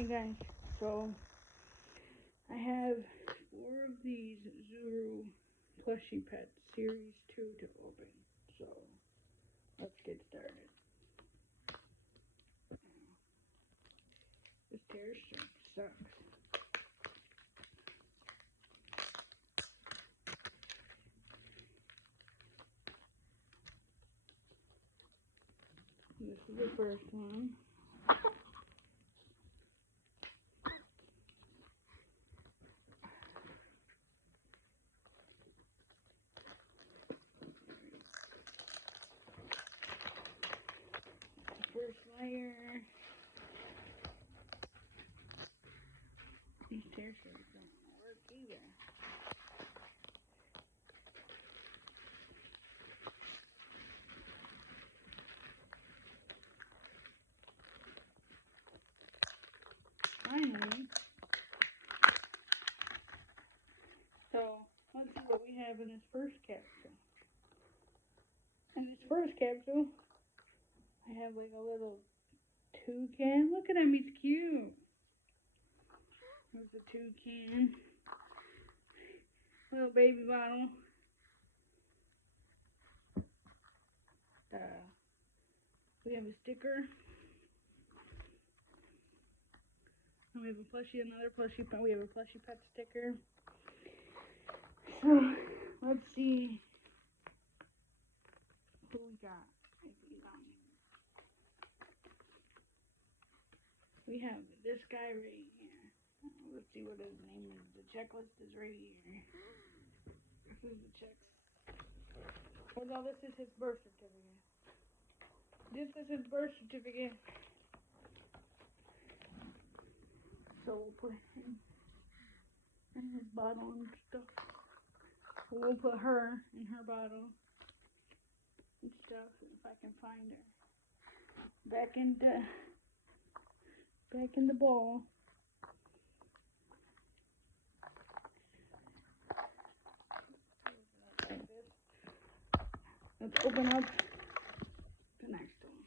Hey guys, so I have 4 of these Zuru plushy pets series 2 to open. So let's get started. This tear strip sucks. This is the first one. The first layer. These tear strips don't work either. Finally. So let's see what we have in this first capsule. In this first capsule, I have like a little toucan. Look at him, he's cute. There's a toucan. Little baby bottle. We have a sticker. And we have a plushie, another plushie pet. We have a plushie pet sticker. So let's see who we got. We have this guy right here. Let's see what his name is. The checklist is right here. This is the checks. Oh no, this is his birth certificate. This is his birth certificate. So we'll put him in his bottle and stuff. We'll put her in her bottle and stuff if I can find her. Back in the bowl. Like this. Let's open up the next one.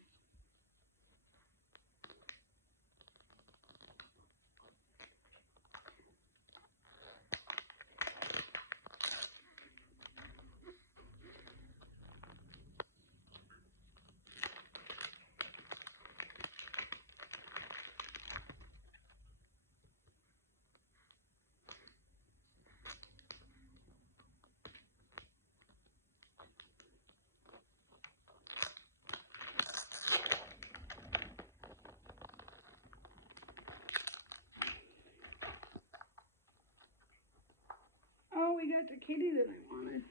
Oh, we got the kitty that I wanted.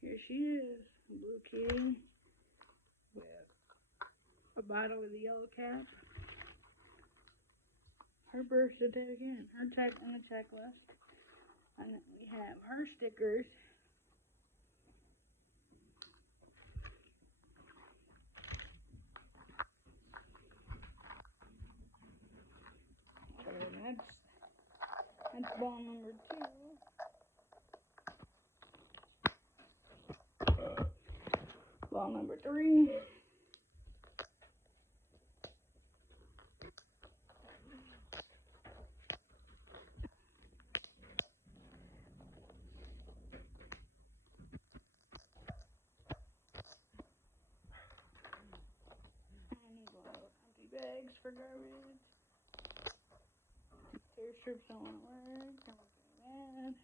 Here she is, a blue kitty with a bottle with a yellow cap. Her birth certificate, her check on the checklist. And then we have her stickers. So that's ball number 2. Ball number 3. Empty bags for garbage. Hair strips don't want to work. Don't do that.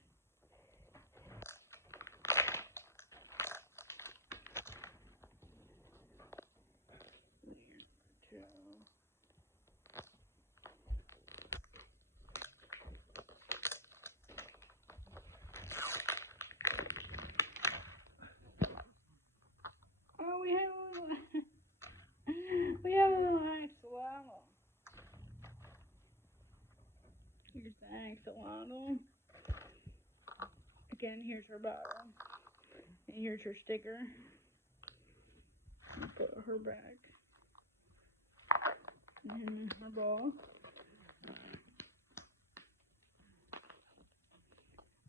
Oh, we have a little axolotl. Here's the axolotl. Again, here's her bottle. And here's her sticker. I'll put her back. And her ball.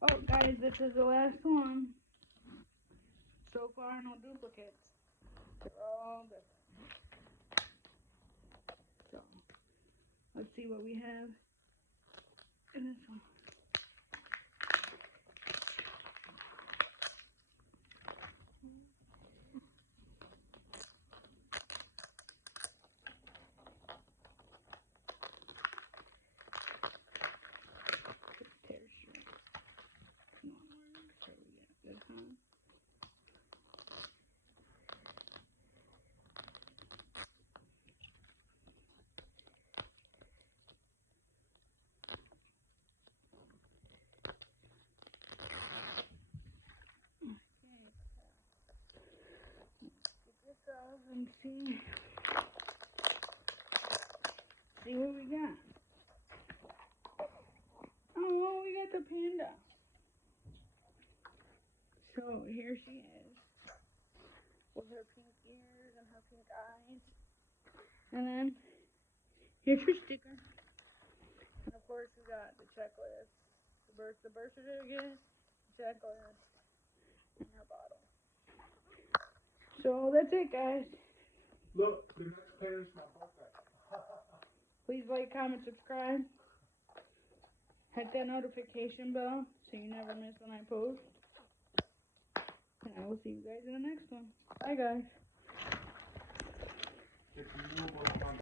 Oh, guys, this is the last one. So far, no duplicates. They're all different. So, Let's see what we have in this one. And see what we got. Oh, we got the panda. So here she is with her pink ears and her pink eyes. And then here's her sticker. And of course we got the checklist, the birth certificate, checklist, and her bottle. So that's it, guys. Look, the next page is my birthday. Please like, comment, subscribe. Hit that notification bell so you never miss when I post. And I will see you guys in the next one. Bye, guys.